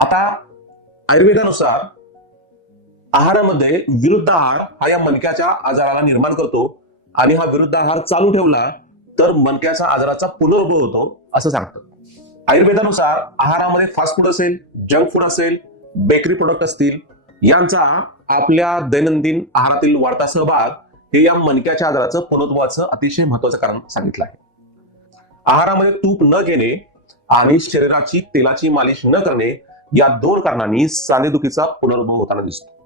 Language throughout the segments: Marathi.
आता आयुर्वेदानुसार आहारामध्ये विरुद्ध आहार हा या मणक्याच्या आजाराला निर्माण करतो आणि हा विरुद्ध आहार चालू ठेवला तर मणक्याच्या आजाराचा पुनर्भव होतो असं सांगतं आयुर्वेदानुसार आहारामध्ये फास्ट फूड असेल जंक फूड असेल बेकरी प्रोडक्ट असतील यांचा आपल्या दैनंदिन आहारातील वाढता सहभाग हे या मणक्याच्या आजाराचं पुनरुद्भवाचं अतिशय महत्वाचं कारण सांगितलं आहे. आहारामध्ये तूप न घेणे आणि शरीराची तेलाची मालिश न करणे या दोन कारणांनी सांधेदुखीचा पुनर्भव होताना दिसतो.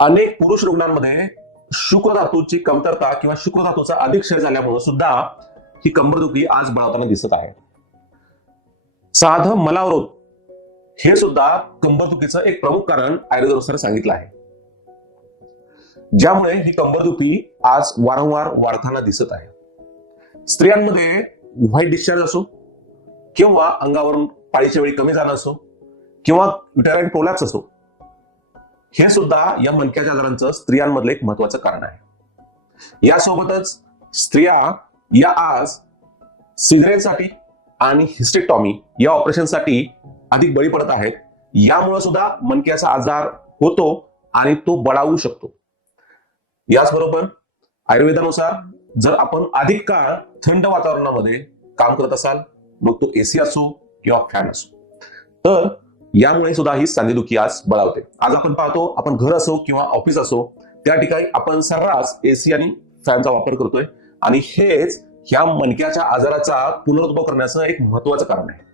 अनेक पुरुष रुग्णांमध्ये शुक्रधातूची कमतरता किंवा शुक्रधातूचा अधिक क्षय झाल्यामुळे सुद्धा ही कंबरदुखी आज बळावताना दिसत आहे. साधं मलावरोध हे सुद्धा कंबरदुखीचं एक प्रमुख कारण आयुर्वेदानुसार सांगितलं आहे. ज्यामुळे ही कंबरदुखी आज वारंवार वाढताना दिसत आहे. स्त्रियांमध्ये व्हाईट डिस्चार्ज असो किंवा अंगावरून पाळीच्या वेळी कमी जाणं असो किंवा विटाराईन टोलाच असो हे सुद्धा या मणक्याच्या आजारांचं स्त्रियांमधलं एक महत्वाचं कारण आहे. यासोबतच स्त्रिया या आज सिगरेटसाठी आणि हिस्टेक्टॉमी या ऑपरेशनसाठी अधिक बळी पडत आहेत. यामुळे सुद्धा मणक्याचा आजार होतो आणि तो बळावू शकतो. याचबरोबर आयुर्वेदानुसार जर आपण अधिक काळ थंड वातावरणामध्ये काम करत असाल मग तो एसी असो किंवा फॅन असो. तर यामुळे सुद्धा ही सांधेदुखी आज बळावते. आज आपण पाहतो आपण घर असो किंवा ऑफिस असो त्या ठिकाणी आपण सर्रास एसी आणि फॅनचा वापर करतोय. आणि हेच ह्या मणक्याच्या आजाराचा पुनरुद्भव करण्याचं एक महत्वाचं कारण आहे.